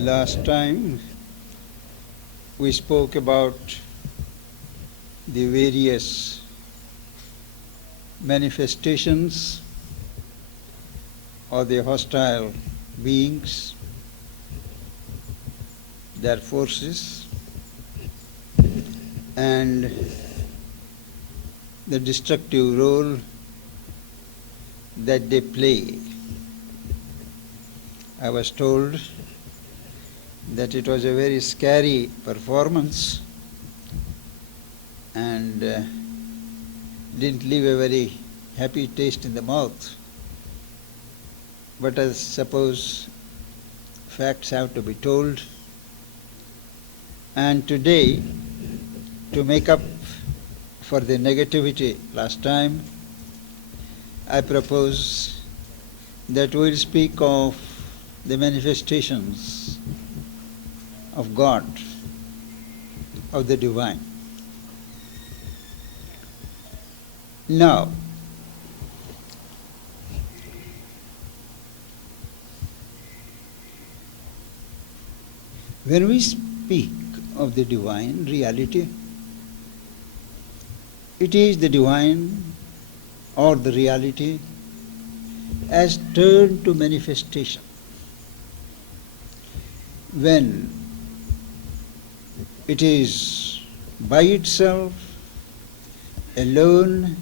Last time we spoke about the various manifestations of the hostile beings, their forces, and the destructive role that they play. I was told that it was a very scary performance and didn't leave a very happy taste in the mouth. But I suppose facts have to be told. And today, to make up for the negativity last time, I propose that we'll speak of the manifestations of God, of the divine. Now, when we speak of the divine reality, it is the divine or the reality as turned to manifestation. When it is by itself, alone,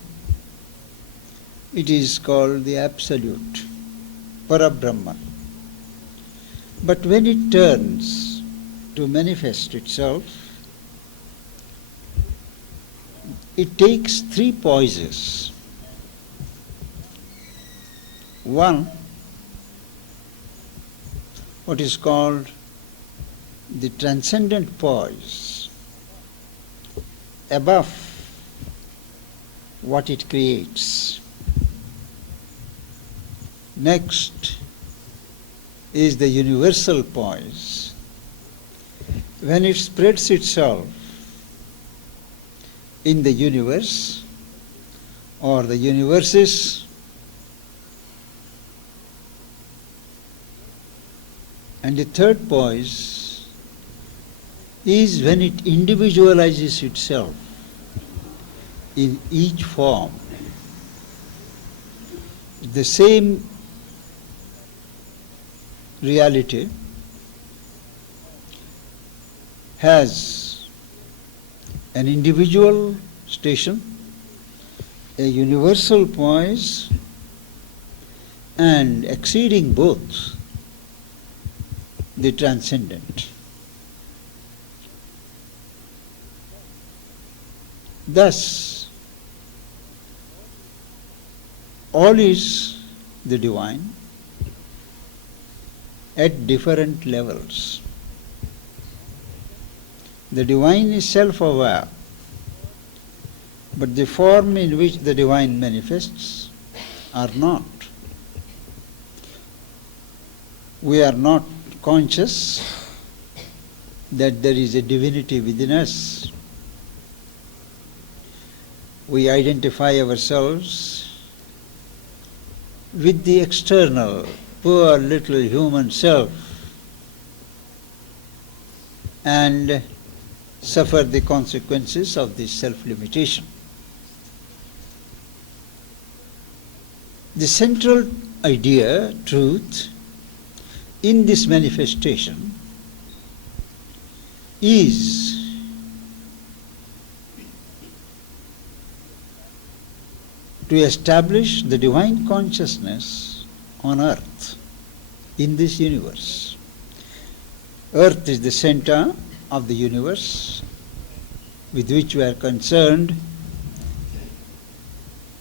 it is called the Absolute, Parabrahman. But when it turns to manifest itself, it takes three poises. One, what is called the transcendent poise, above what it creates. Next is the universal poise. When it spreads itself in the universe or the universes, and the third poise is when it individualizes itself in each form. The same reality has an individual station, a universal poise, and exceeding both, the transcendent. Thus, all is the divine at different levels. The divine is self-aware, but the form in which the divine manifests are not. We are not conscious that there is a divinity within us. We identify ourselves with the external, poor little human self and suffer the consequences of this self-limitation. The central idea, truth, in this manifestation is to establish the divine consciousness on earth, in this universe. Earth is the center of the universe with which we are concerned,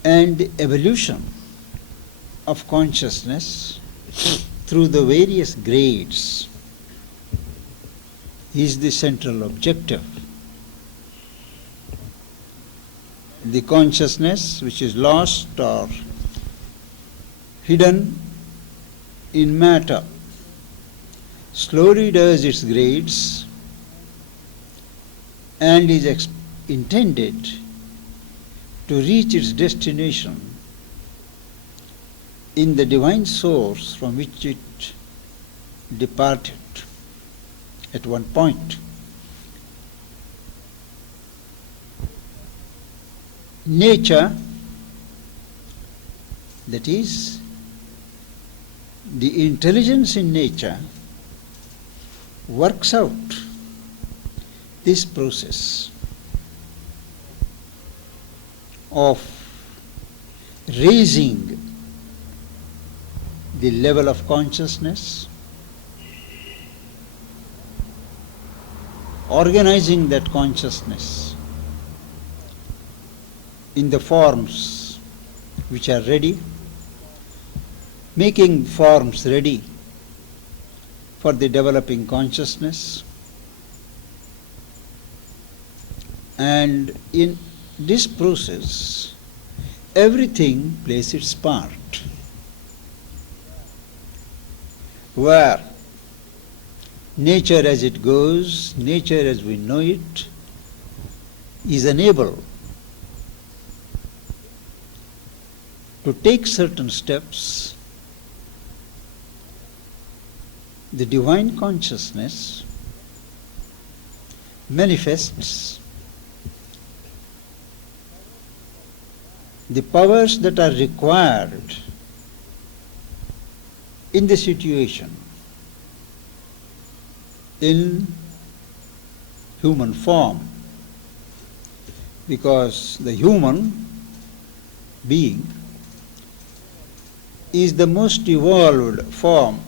and the evolution of consciousness through the various grades is the central objective. The consciousness which is lost or hidden in matter slowly does its grades and is intended to reach its destination in the divine source from which it departed. at one point. Nature, that is, the intelligence in nature, works out this process of raising the level of consciousness, organizing that consciousness in the forms which are ready, making forms ready for the developing consciousness. And in this process, everything plays its part. Where nature as it goes, nature as we know it, is unable to take certain steps, the divine consciousness manifests the powers that are required in the situation, in human form, because the human being is the most evolved form,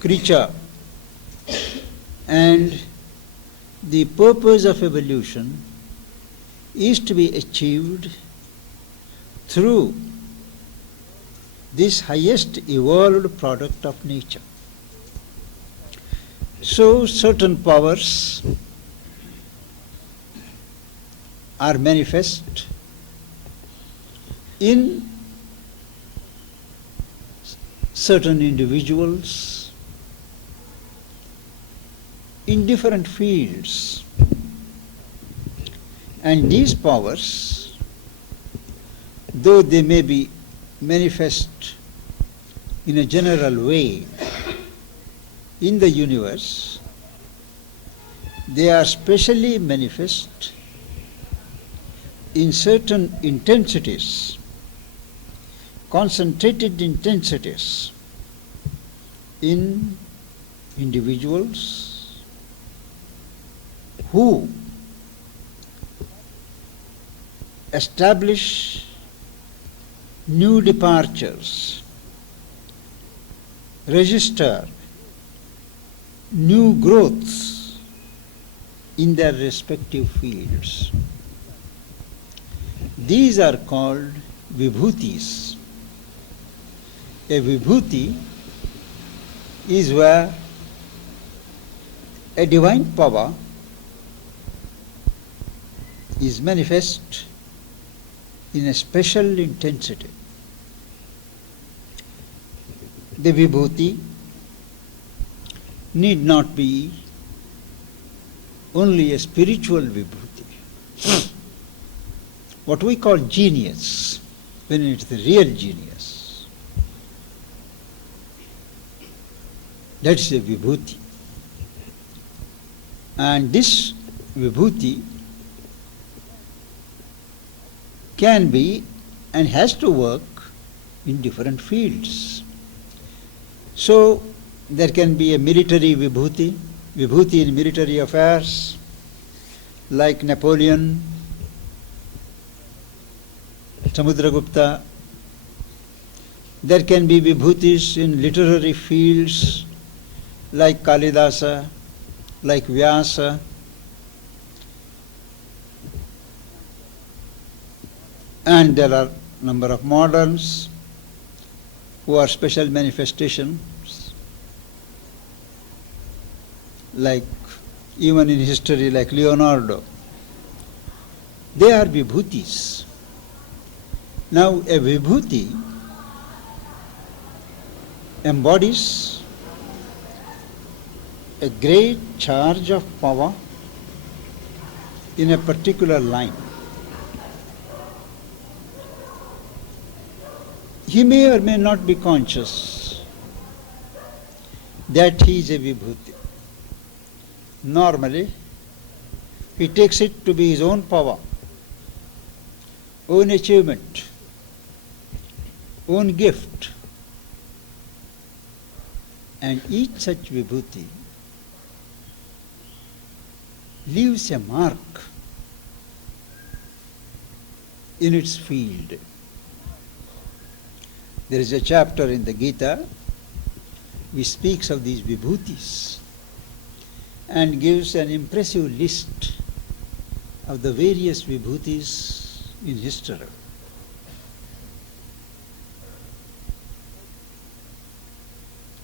creature, and the purpose of evolution is to be achieved through this highest evolved product of nature. So certain powers are manifest in certain individuals in different fields, and these powers, though they may be manifest in a general way in the universe, they are specially manifest in certain intensities, concentrated intensities in individuals who establish new departures, register new growths in their respective fields. These are called vibhutis. A vibhuti is where a divine power is manifest in a special intensity. The vibhuti need not be only a spiritual vibhuti. What we call genius, when it's the real genius, that's a vibhuti. And this vibhuti can be and has to work in different fields. So there can be a military vibhuti, vibhuti in military affairs, like Napoleon, Samudragupta. There can be vibhutis in literary fields, like Kalidasa, like Vyasa. And there are a number of moderns who are special manifestations, like even in history, like Leonardo. They are vibhutis. Now, a vibhuti embodies a great charge of power in a particular line. He may or may not be conscious that he is a vibhuti. normally he takes it to be his own power, own achievement, own gift. And each such vibhuti leaves a mark in its field. There is a chapter in the Gita which speaks of these vibhutis and gives an impressive list of the various vibhutis in history.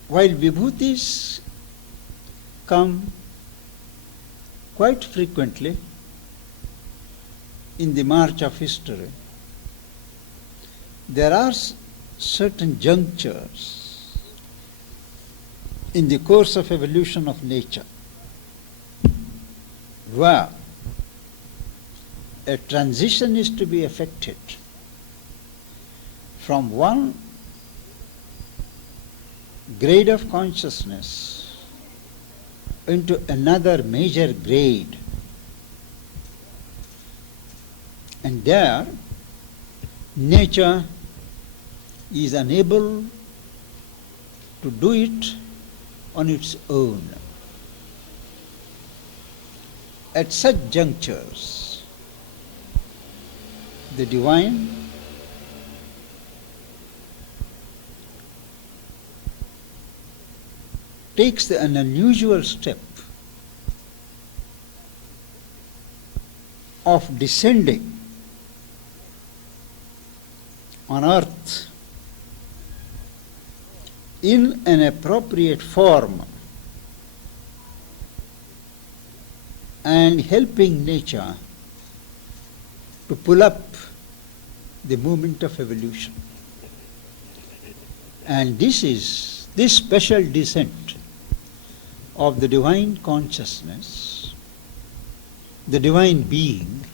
While vibhutis come quite frequently in the march of history, there are certain junctures in the course of evolution of nature where a transition is to be effected from one grade of consciousness into another major grade. And there, nature is unable to do it on its own. At such junctures, the divine takes an unusual step of descending on earth in an appropriate form and helping nature to pull up the movement of evolution. And this special descent of the divine consciousness, the divine being,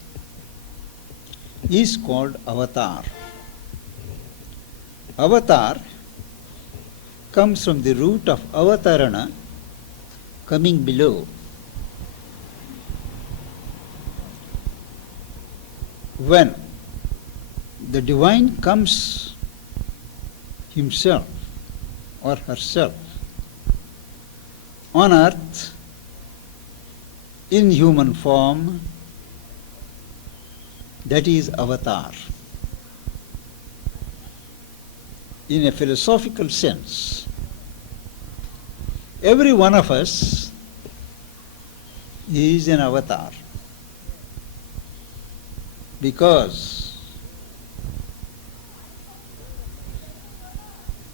is called avatar. Avatar comes from the root of avatarana, coming below. When the divine comes himself or herself on earth in human form, that is avatar. In a philosophical sense, every one of us is an avatar, because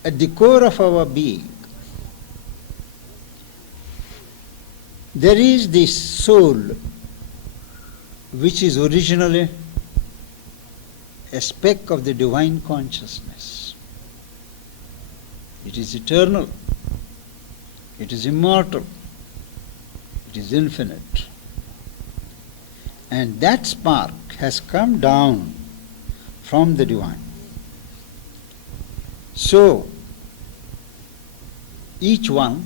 at the core of our being there is this soul which is originally a speck of the divine consciousness. It is eternal, it is immortal, it is infinite. And that spark has come down from the divine. So, each one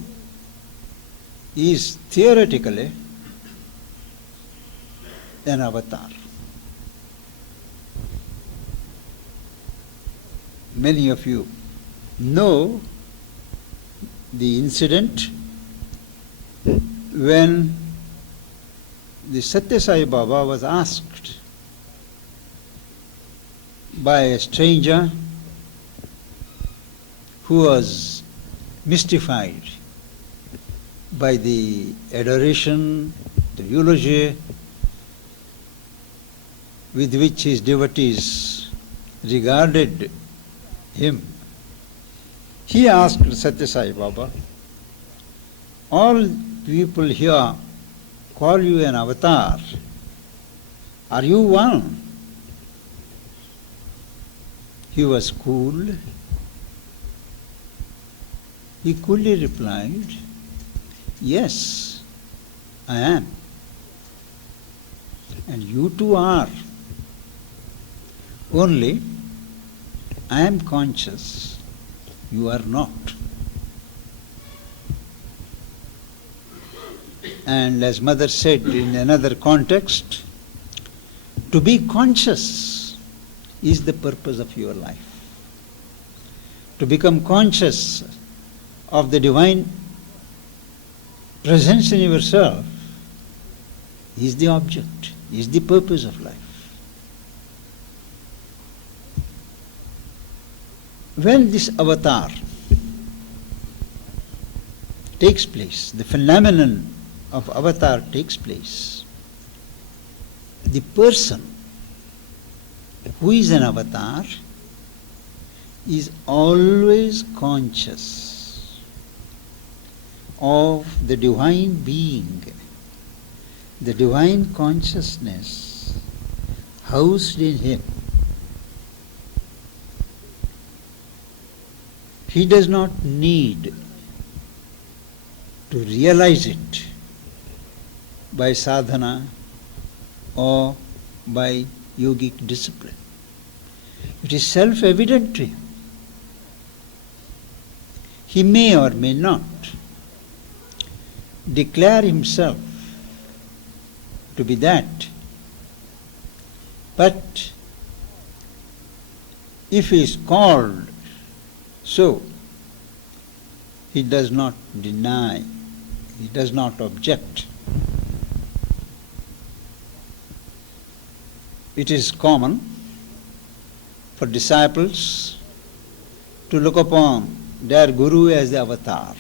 is theoretically an avatar. Many of you know the incident when the Satya Sai Baba was asked by a stranger who was mystified by the adoration, the eulogy with which his devotees regarded him. He asked Satya Sai Baba, all people here call you an avatar. Are you one? He was cool. He coolly replied, yes, I am. And you too are. Only I am conscious, you are not. And as Mother said in another context, to be conscious is the purpose of your life. To become conscious of the divine presence in yourself is the object, is the purpose of life. When this avatar takes place, the phenomenon of avatar takes place, the person who is an avatar is always conscious of the divine being, the divine consciousness housed in him. He does not need to realize it by sadhana or by yogic discipline. It is self-evident to him. He may or may not declare himself to be that, but if he is called so, he does not deny, he does not object. It is common for disciples to look upon their guru as the avatar.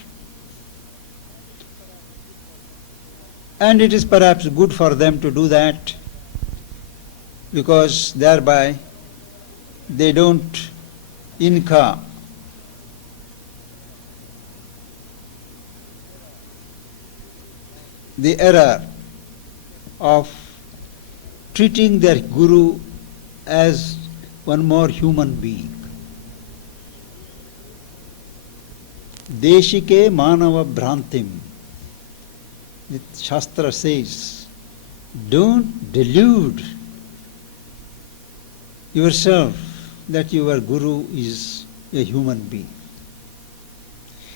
And it is perhaps good for them to do that, because thereby they don't incur the error of treating their guru as one more human being. Deshike manava bhrantim. The Shastra says, don't delude yourself that your guru is a human being.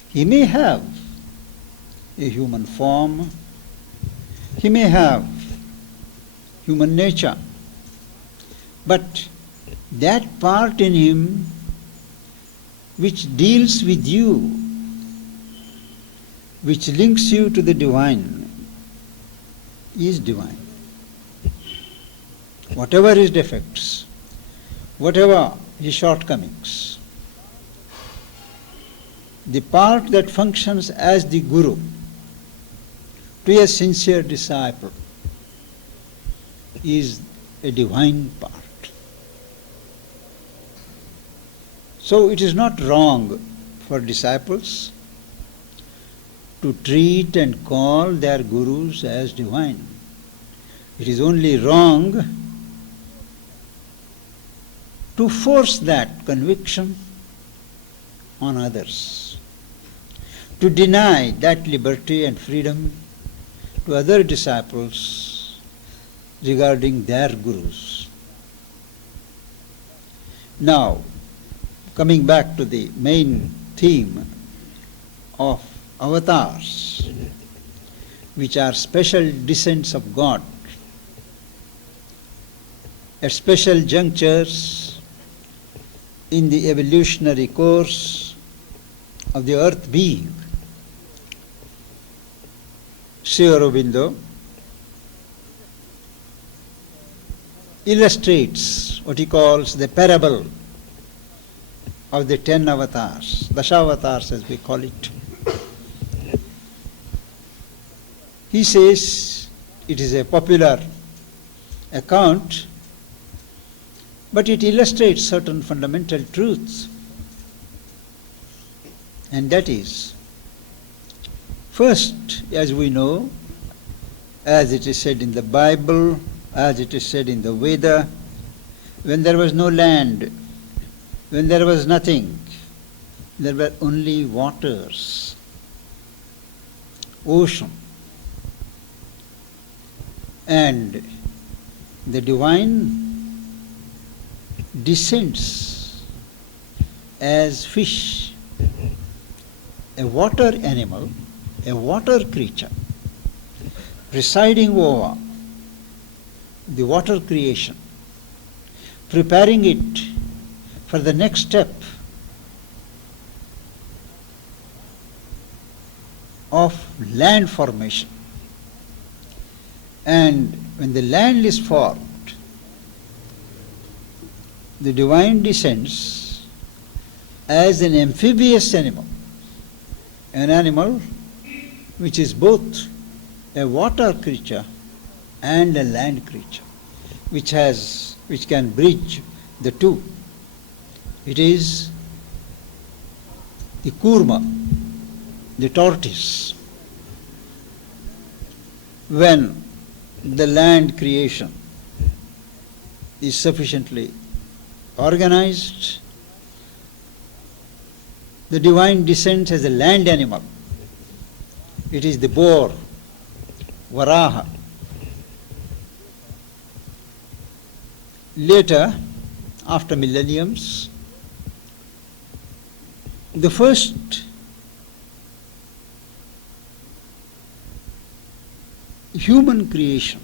He may have a human form, he may have human nature, but that part in him which deals with you, which links you to the divine, is divine. Whatever his defects, whatever his shortcomings, the part that functions as the guru to a sincere disciple is a divine part. So it is not wrong for disciples to treat and call their gurus as divine. It is only wrong to force that conviction on others, to deny that liberty and freedom to other disciples regarding their gurus. Now, coming back to the main theme of avatars, which are special descents of God at special junctures in the evolutionary course of the earth being. Sri Aurobindo illustrates what he calls the parable of the 10 avatars, Dashavatars as we call it. He says it is a popular account, but it illustrates certain fundamental truths. And that is, first, as we know, as it is said in the Bible, as it is said in the Veda, when there was no land, when there was nothing, there were only waters, ocean. And the divine descends as fish, a water animal, a water creature, presiding over the water creation, preparing it for the next step of land formation. And when the land is formed, the divine descends as an amphibious animal, an animal which is both a water creature and a land creature, which can bridge the two. It is the kurma, the tortoise. When the land creation is sufficiently organized, the divine descends as a land animal. It is the boar, Varaha. Later, after millenniums, the first human creation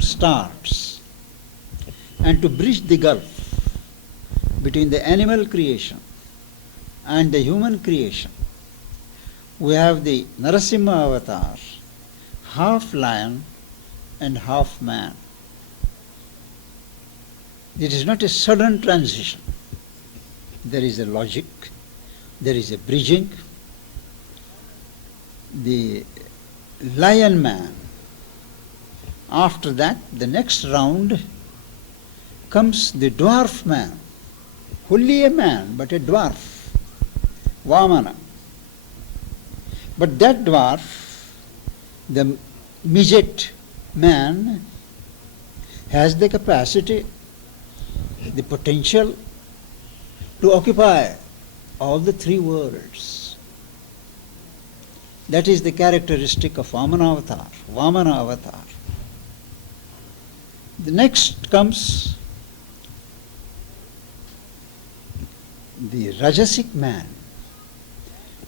starts, and to bridge the gulf between the animal creation and the human creation, we have the Narasimha avatar, half lion and half man. It is not a sudden transition. There is a logic, there is a bridging. The lion man, after that, the next round comes the dwarf man, wholly a man but a dwarf, Vamana. But that dwarf, the midget man, has the capacity, the potential to occupy all the three worlds. That is the characteristic of Vamana avatar. The next comes the Rajasic man,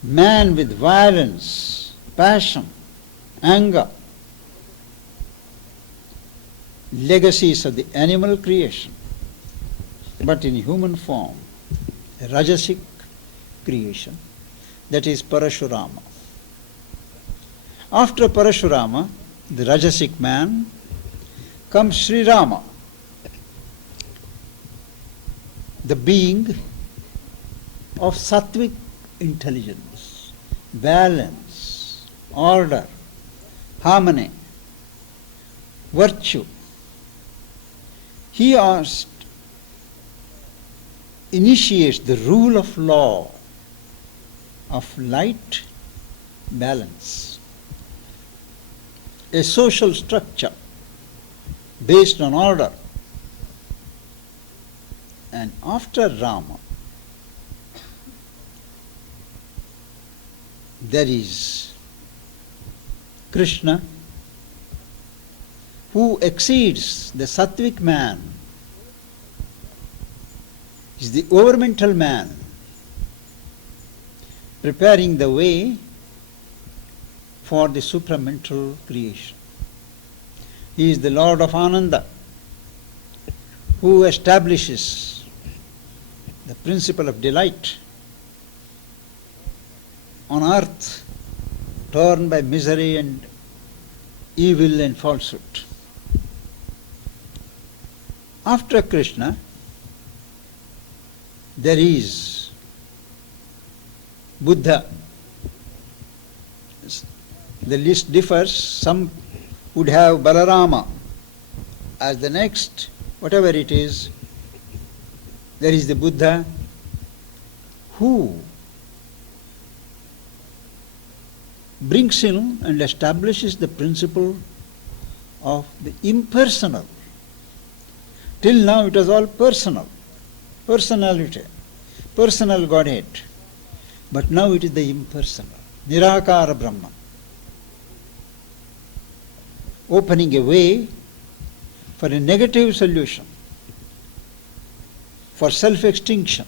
man with violence, passion, anger, legacies of the animal creation, but in human form, a Rajasic creation, that is Parashurama. After Parashurama, the Rajasic man, comes Sri Rama, the being of sattvic intelligence, balance, order, harmony, virtue. He initiates the rule of law, of light, balance, a social structure based on order. And after Rama, there is Krishna, who exceeds the sattvic man, is the overmental man, preparing the way for the supramental creation. He is the Lord of Ananda, who establishes the principle of delight on earth, torn by misery and evil and falsehood. After Krishna, there is Buddha. The list differs. Some would have Balarama as the next, whatever it is. There is the Buddha who brings in and establishes the principle of the impersonal. Till now it was all personal, personality, personal Godhead. But now it is the impersonal, Nirakara Brahman, opening a way for a negative solution, for self-extinction,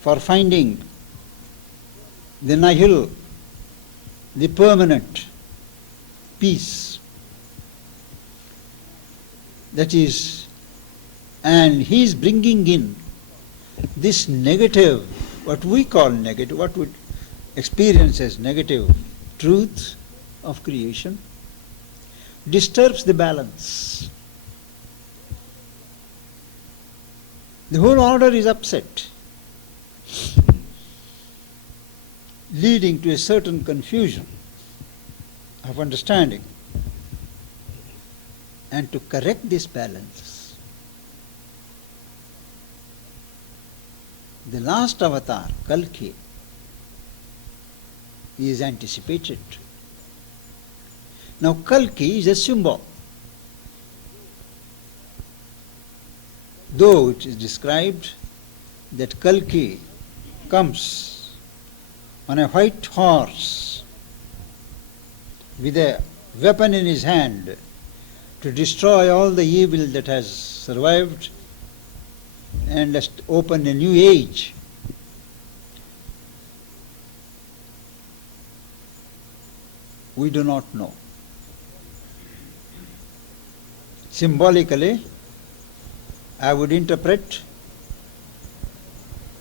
for finding the nihil the permanent peace. That is, and he is bringing in this negative, what we call negative, what we experience as negative truth of creation, disturbs the balance. The whole order is upset, leading to a certain confusion of understanding. And to correct this balance, the last avatar, Kalki, is anticipated. Now Kalki is a symbol. Though it is described that Kalki comes on a white horse with a weapon in his hand to destroy all the evil that has survived and open a new age. We do not know. Symbolically, I would interpret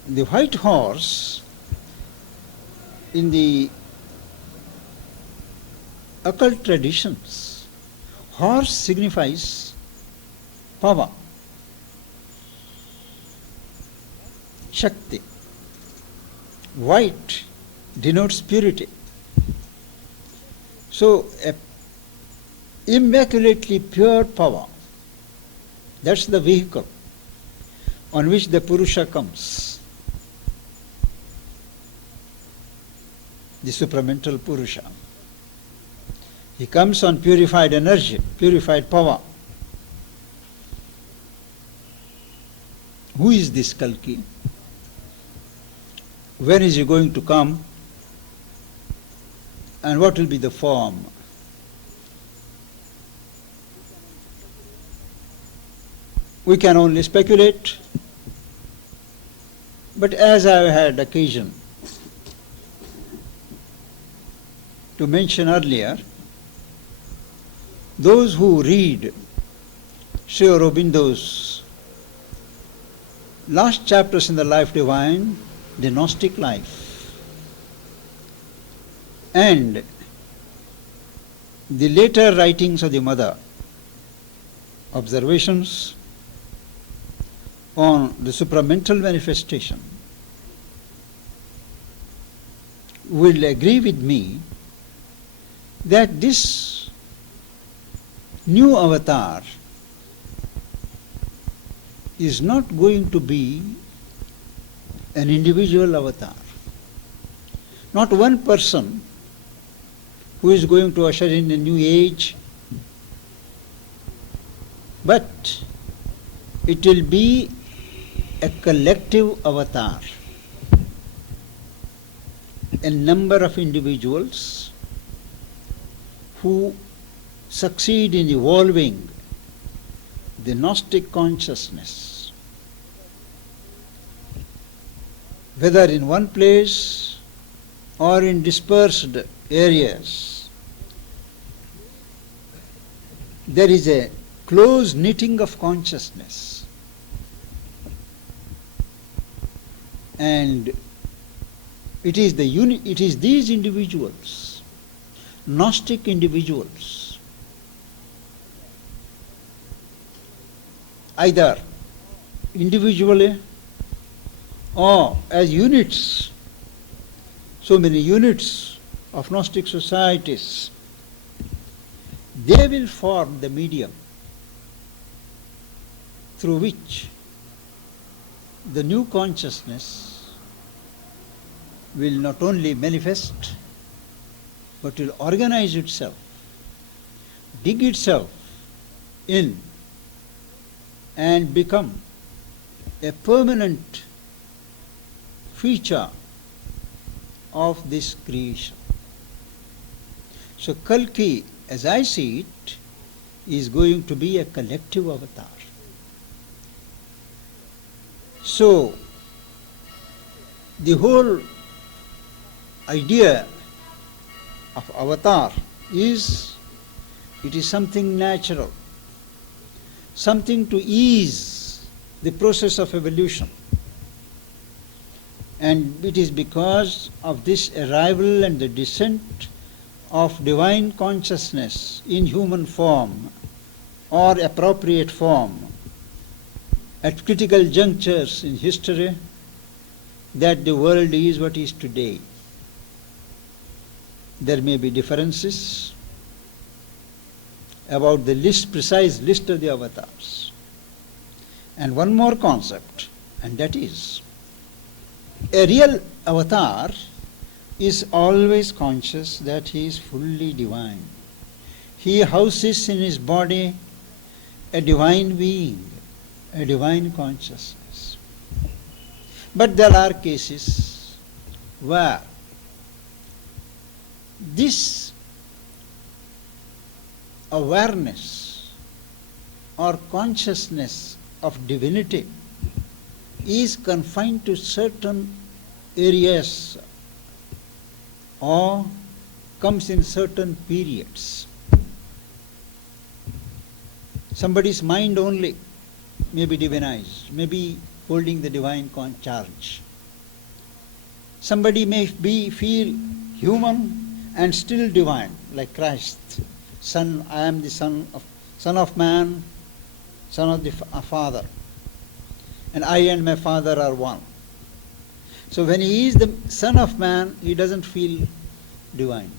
the white horse in the occult traditions. Horse signifies power, Shakti. White denotes purity. So, immaculately pure power, that's the vehicle on which the Purusha comes, the supramental Purusha. He comes on purified energy, purified power. Who is this Kalki? When is he going to come? And what will be the form? We can only speculate. But as I had occasion to mention earlier, those who read Sri Aurobindo's last chapters in the Life Divine, the Gnostic life, and the later writings of the Mother, observations on the supramental manifestation, will agree with me that this new avatar is not going to be an individual avatar. Not one person who is going to usher in a new age, but it will be a collective avatar. A number of individuals who succeed in evolving the Gnostic consciousness, whether in one place or in dispersed areas. There is a close knitting of consciousness, and it is these individuals, Gnostic individuals, either individually or as units, so many units of Gnostic societies, they will form the medium through which the new consciousness will not only manifest but will organize itself, dig itself in and become a permanent feature of this creation. So Kalki, as I see it, is going to be a collective avatar. So the whole idea of avatar is, it is something natural, something to ease the process of evolution. And it is because of this arrival and the descent of divine consciousness in human form or appropriate form at critical junctures in history that the world is what is today. There may be differences about the precise list of the avatars. And one more concept, and that is, a real avatar is always conscious that he is fully divine. He houses in his body a divine being, a divine consciousness. But there are cases where this awareness or consciousness of divinity is confined to certain areas or comes in certain periods. Somebody's mind only may be divinized, may be holding the divine charge. Somebody may feel human and still divine, like Christ. Son, I am the son of man, son of the Father. And I and my Father are one. So when he is the Son of Man, he doesn't feel divine.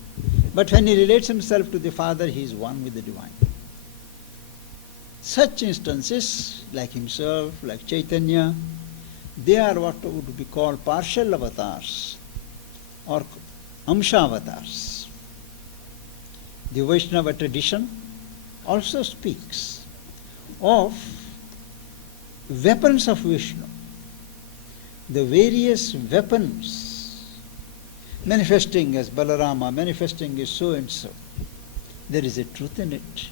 But when he relates himself to the Father, he is one with the divine. Such instances, like himself, like Chaitanya, they are what would be called partial avatars or amsha avatars. The Vaishnava tradition also speaks of weapons of Vishnu, the various weapons manifesting as Balarama, manifesting as so and so. There is a truth in it.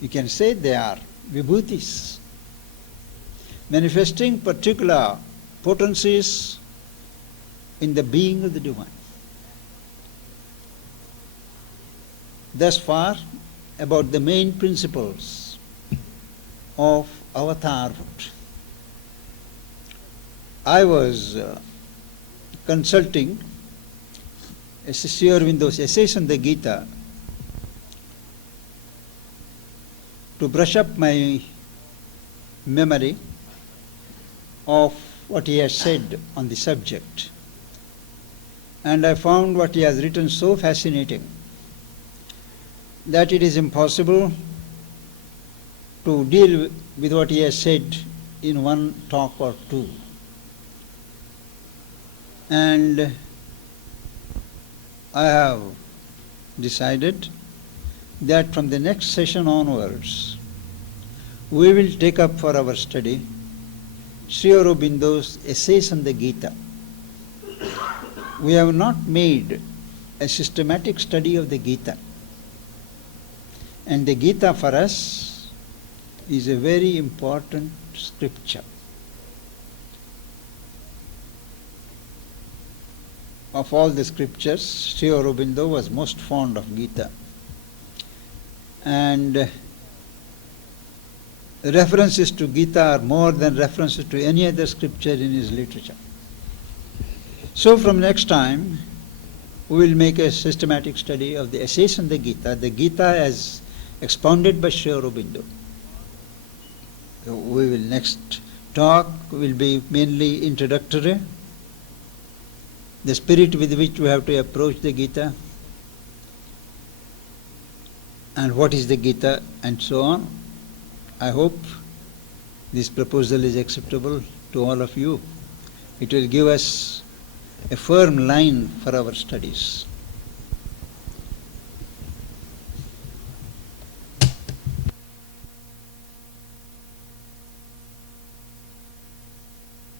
You can say they are vibhutis, manifesting particular potencies in the being of the divine. Thus far about the main principles of Avatarhood. I was consulting Sri Aurobindo's essays on the Gita to brush up my memory of what he has said on the subject. And I found what he has written so fascinating that it is impossible to deal with what he has said in one talk or two. And I have decided that from the next session onwards, we will take up for our study Sri Aurobindo's essays on the Gita. We have not made a systematic study of the Gita. And the Gita for us is a very important scripture. Of all the scriptures, Sri Aurobindo was most fond of Gita. And references to Gita are more than references to any other scripture in his literature. So from next time, we will make a systematic study of the essays on the Gita as expounded by Sri Aurobindo. So we will next talk will be mainly introductory, the spirit with which we have to approach the Gita, and what is the Gita, and so on. I hope this proposal is acceptable to all of you. It will give us a firm line for our studies.